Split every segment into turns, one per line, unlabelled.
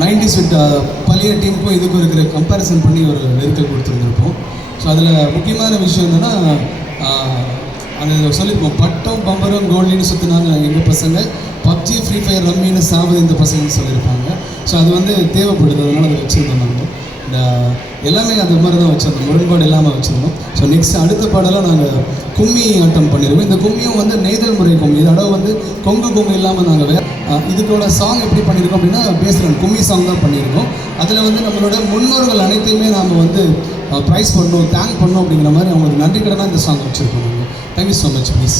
Nineties with பழைய டீமுக்கும் இதுக்கும் இருக்கிற கம்பேரிசன் பண்ணி ஒரு நெருக்கல் கொடுத்துருந்துருப்போம். ஸோ அதில் முக்கியமான விஷயம் என்னென்னா அது சொல்லியிருப்போம். பட்டம் பம்பரம் கோல்டின்னு சுற்றினாங்க எங்கள் பசங்க. பப்ஜி ஃப்ரீ ஃபயர் ரம்மின்னு சாவது இந்த பசங்கன்னு சொல்லியிருப்பாங்க. ஸோ அது வந்து தேவைப்படுது. அதனால் அதை வச்சுருந்தோம் நாங்கள் இந்த எல்லாமே அது மாதிரி தான் வச்சுருந்தோம். முரண்பாடு இல்லாமல் வச்சுருந்தோம். ஸோ நெக்ஸ்ட் அடுத்த பாடலாம் நாங்கள் கும்மி ஆட்டம் பண்ணிடுவோம் இந்த கும்மியும் வந்து நெய்தல் முறை கும்மி. இதோட வந்து கொங்கு கும்மி இல்லாமல் நாங்கள் வே இதுக்கோட சாங் எப்படி பண்ணியிருக்கோம் அப்படின்னா பேசுகிறோம் கும்மி சாங் தான் பண்ணியிருக்கோம் அதில் வந்து நம்மளோட முன்னோர்கள் அனைத்தையுமே நாம் வந்து ப்ரைஸ் பண்ணணும் தேங்க் பண்ணணும் அப்படிங்கிற மாதிரி அவங்களுக்கு நன்றி கடனாக இந்த சாங் வச்சுருக்கோம் thank you so much please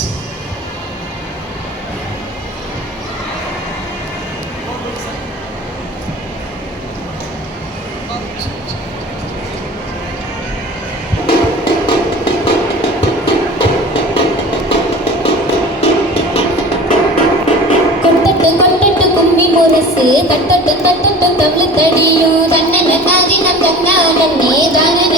கும்மி முரசு தட்டட்டு தட்டட்டு தவளு தடியும் தன்னன நாதினம் தன்னானே தானன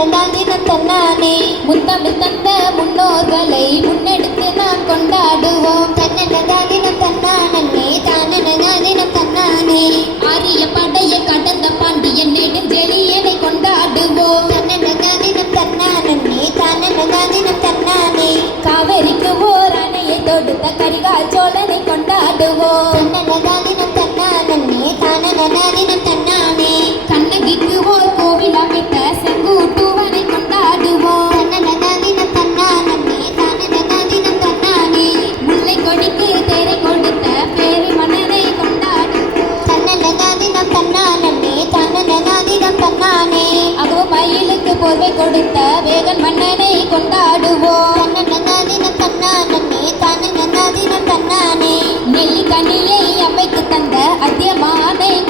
பிறந்தால் தினத்தன்னானே முத்தமிழ் தந்த முன்னோர்களை முன்னெடுத்து நாம் கொண்டாடுவோம். தன்னனனாதினம்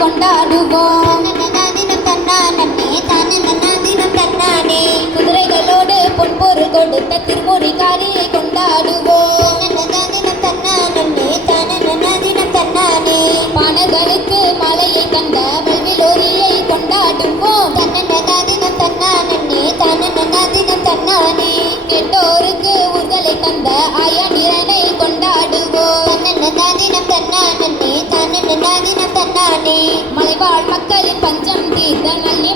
அத்தியமானை கொண்டாடுவோம். தன்னனனாதினம் தன்னானே தினம் தன்னானே குதிரைகளோடு பொன்பொருள் கொடுத்த திருமுறை காரியை கொண்டாடுவோம்.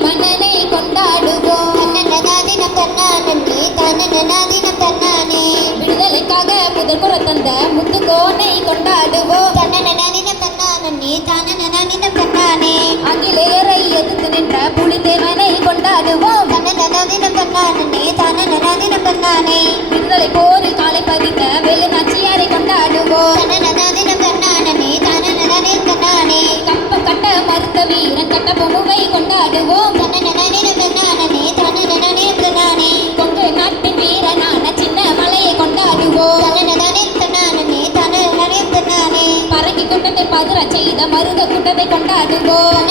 மன்னனை கொண்டாடுவோம். தன்னனனாதினம் தன்னானே தானனனாதினம் தன்னானே விடுதலைக்காக முதல் குறை தந்த முத்துக்கோனை கொண்டாடுவோம். தன்னனனாதினம் தன்னானே தானனனாதினம் தன்னானே ஆங்கிலேயரை எதிர்த்து நின்ற புலித்தேவனை கொண்டாடுவோம். தன்னனனாதினம் தன்னானே தானனனாதினம் தன்னானே விடுதலை போரில் காலை பதித்த வேலு நாச்சியாரை கொண்டாடுவோம். செய்த மருத கூட்டத்தை கொண்டாடுவோம்